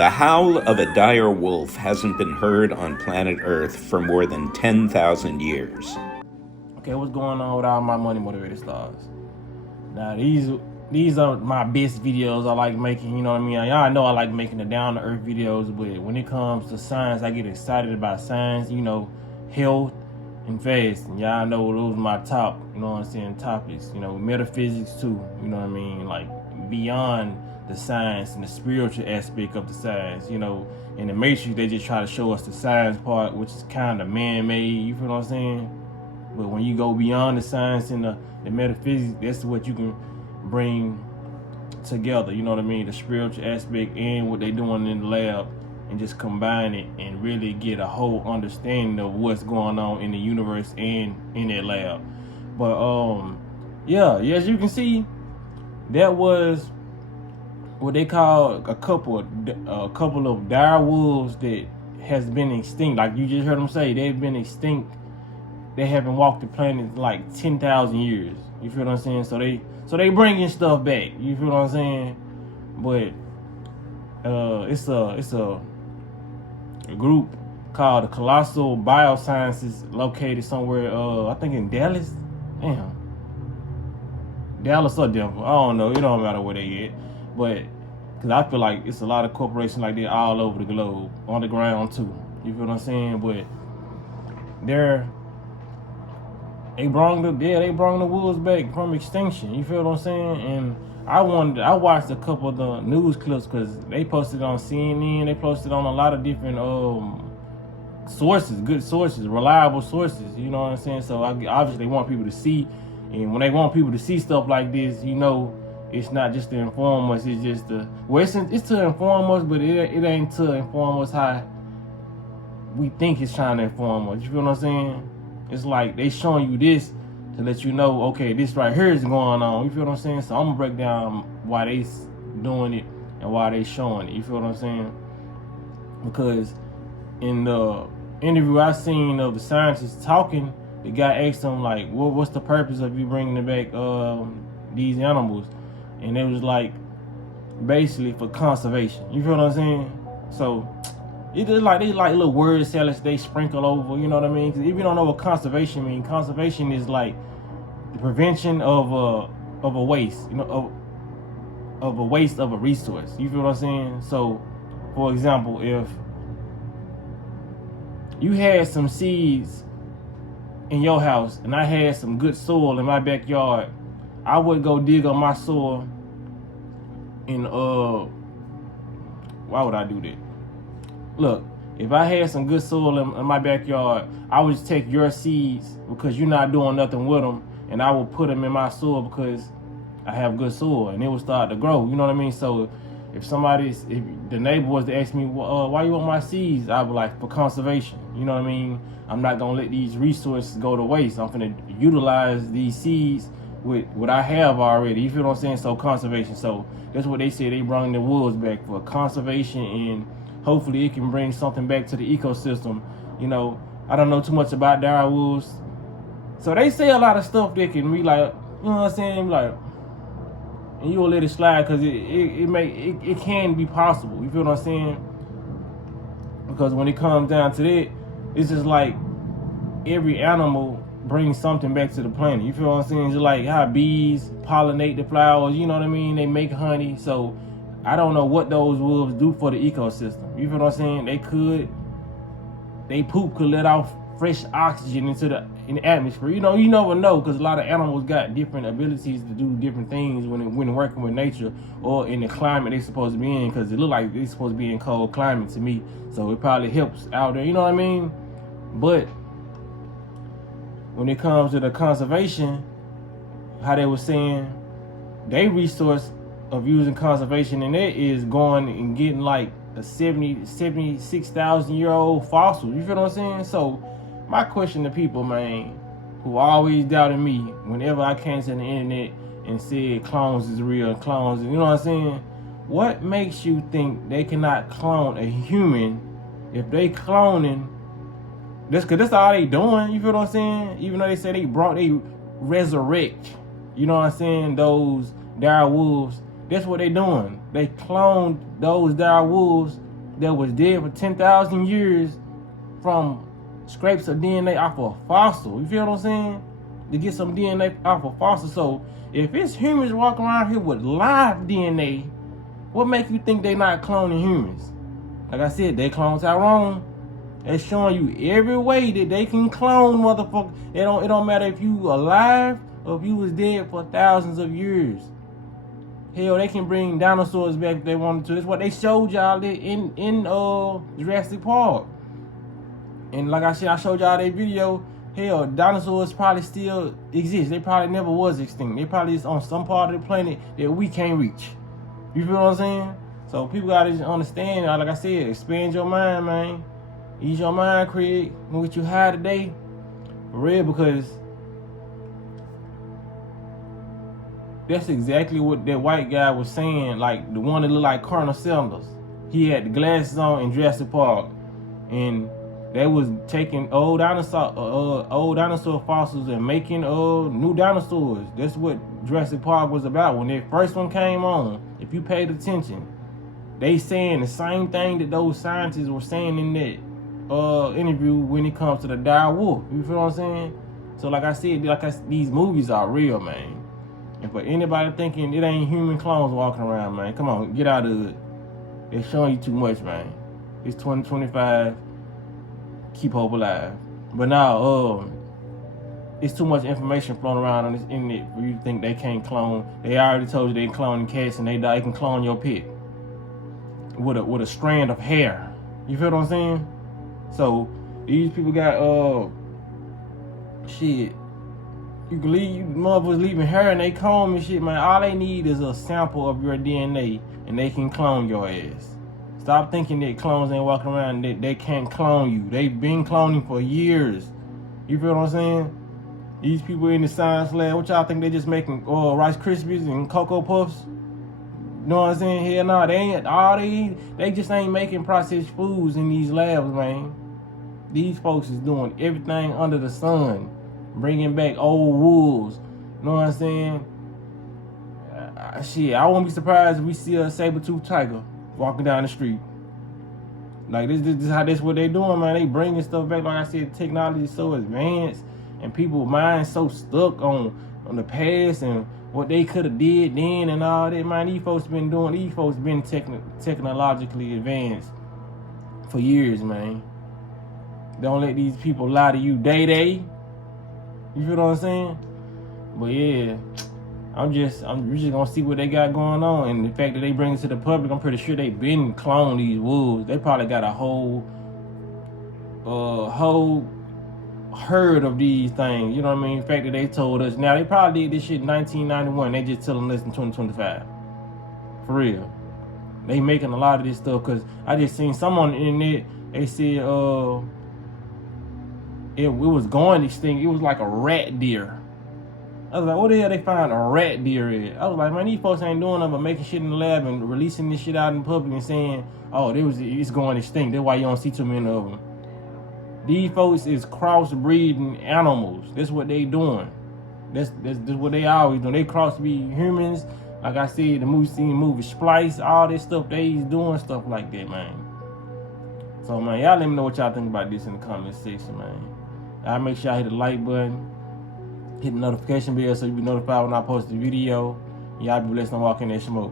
The howl of a dire wolf hasn't been heard on planet Earth for more than 10,000 years. Okay, what's going on with all my money motivated stars? Now these are my best videos I like making, you know what I mean? Y'all know I like making the down to earth videos, but when it comes to science, I get excited about science, you know, health and fasting. Y'all know those are my top, you know what I'm saying, topics, you know, metaphysics too, you know what I mean? Like beyond the science and the spiritual aspect of the science, you know. In the Matrix, they just try to show us the science part, which is kind of man-made, you feel what I'm saying? But when you go beyond the science and the metaphysics, that's what you can bring together, you know what I mean? The spiritual aspect and what they doing in the lab, and just combine it and really get a whole understanding of what's going on in the universe and in that lab. But yeah, as you can see, that was what they call a couple of dire wolves that has been extinct. Like you just heard them say, they've been extinct. They haven't walked the planet like 10,000 years. You feel what I'm saying? So they bringing stuff back. You feel what I'm saying? But it's a group called the Colossal Biosciences, located somewhere I think in Dallas. Damn. Dallas or Denver, I don't know. It don't matter where they at, but because I feel like it's a lot of corporations like that all over the globe, on the ground too. You feel what I'm saying? But they brought the wolves back from extinction. You feel what I'm saying? And I watched a couple of the news clips because they posted on CNN. They posted on a lot of different sources, good sources, reliable sources. You know what I'm saying? So obviously they want people to see. And when they want people to see stuff like this, you know, it's not just to inform us. It's just it's to inform us, but it ain't to inform us how we think it's trying to inform us. You feel what I'm saying? It's like they showing you this to let you know, okay, this right here is going on. You feel what I'm saying? So I'm gonna break down why they doing it and why they showing it. You feel what I'm saying? Because in the interview I seen of the scientists talking, the guy asked them like, what's the purpose of you bringing back these animals? And it was like basically for conservation. You feel what I'm saying? So it's like they like little word salads they sprinkle over. You know what I mean? Because if you don't know what conservation means, conservation is like the prevention of a waste. You know, of a waste of a resource. You feel what I'm saying? So, for example, if you had some seeds in your house and I had some good soil in my backyard, I would go dig on my soil and why would I do that? Look, if I had some good soil in my backyard, I would just take your seeds because you're not doing nothing with them, and I will put them in my soil because I have good soil, and it will start to grow. You know what I mean? So if the neighbor was to ask me, why you want my seeds? I would like, for conservation. You know what I mean? I'm not gonna let these resources go to waste. I'm gonna utilize these seeds with what I have already. You feel what I'm saying? So conservation. So that's what they say. They bring the wolves back for conservation, and hopefully it can bring something back to the ecosystem. You know, I don't know too much about dire wolves, so they say a lot of stuff that can be like, you know what I'm saying, like, and you'll let it slide because it can be possible. You feel what I'm saying? Because when it comes down to that, it's just like every animal brings something back to the planet. You feel what I'm saying? Just like how bees pollinate the flowers, you know what I mean? They make honey. So I don't know what those wolves do for the ecosystem. You feel what I'm saying? They poop could let off fresh oxygen in the atmosphere. You know, you never know, because a lot of animals got different abilities to do different things when working with nature or in the climate they're supposed to be in, because it look like they're supposed to be in cold climate to me. So it probably helps out there, you know what I mean? But when it comes to the conservation, how they were saying, they resource of using conservation, and that is going and getting like a 76,000 year old fossil. You feel what I'm saying? So my question to people, man, who always doubted me whenever I came to the internet and said clones is real, clones, you know what I'm saying? What makes you think they cannot clone a human if they cloning? That's because that's all they doing. You feel what I'm saying? Even though they say they resurrect, you know what I'm saying, those dire wolves. That's what they doing. They cloned those dire wolves that was dead for 10,000 years from scrapes of DNA off a fossil. You feel what I'm saying? To get some DNA off a fossil. So if it's humans walking around here with live DNA, what make you think they not cloning humans? Like I said, they clone Tyrone. They're showing you every way that they can clone motherfucker. It don't matter if you alive or if you was dead for thousands of years. Hell, they can bring dinosaurs back if they wanted to. That's what they showed y'all in Jurassic Park. And like I said, I showed y'all that video. Hell, dinosaurs probably still exist. They probably never was extinct. They probably is on some part of the planet that we can't reach. You feel what I'm saying? So people gotta just understand, like I said, expand your mind, man. Ease your mind, Craig. Know what you had today. For real, because that's exactly what that white guy was saying. Like the one that looked like Colonel Sanders. He had the glasses on in Jurassic Park. And they was taking old dinosaur fossils and making new dinosaurs. That's what Jurassic Park was about. When that first one came on, if you paid attention, they saying the same thing that those scientists were saying in that interview when it comes to the dire wolf. You feel what I'm saying? So like I said, these movies are real, man. And for anybody thinking it ain't human clones walking around, man, come on, get out of it. They're showing you too much, man. It's 2025. Keep hope alive. But now, it's too much information floating around on this internet for you to think they can't clone. They already told you they cloning cats and they can clone your pet with a strand of hair. You feel what I'm saying? So these people got shit. You can leave motherfuckers leaving hair and they comb and shit, man. All they need is a sample of your DNA and they can clone your ass. Stop thinking that clones ain't walking around and that they can't clone you. They've been cloning for years. You feel what I'm saying? These people in the science lab, what y'all think they just making Rice Krispies and Cocoa Puffs? You know what I'm saying? Hell no, they just ain't making processed foods in these labs, man. These folks is doing everything under the sun. Bringing back old wolves. You know what I'm saying? Shit, I won't be surprised if we see a saber-toothed tiger walking down the street. Like this is what they doing, man. They bringing stuff back. Like I said, technology is so advanced and people's minds so stuck on the past and what they could have did then and all that, man. These folks been technologically advanced for years, man. Don't let these people lie to you day. You feel what I'm saying? But yeah, we're just gonna see what they got going on, and the fact that they bring it to the public, I'm pretty sure they been cloned these wolves. They probably got a whole herd of these things. You know what I mean? The fact that they told us. Now they probably did this shit in 1991. They just telling us in 2025. For real, they making a lot of this stuff because I just seen someone on the internet. They said it was going extinct. It was like a rat deer. I was like, what the hell they find a rat deer at? I was like, man, these folks ain't doing nothing but making shit in the lab and releasing this shit out in public and saying, oh, it's going extinct. That's why you don't see too many of them. These folks is crossbreeding animals. That's what they doing. That's what they always doing. They crossbreed humans. Like I said, the movie Splice, all this stuff, they doing stuff like that, man. So, man, y'all let me know what y'all think about this in the comment section, man. Y'all make sure y'all hit the like button. Hit the notification bell so you be notified when I post the video. Y'all be blessed and walk in that smoke.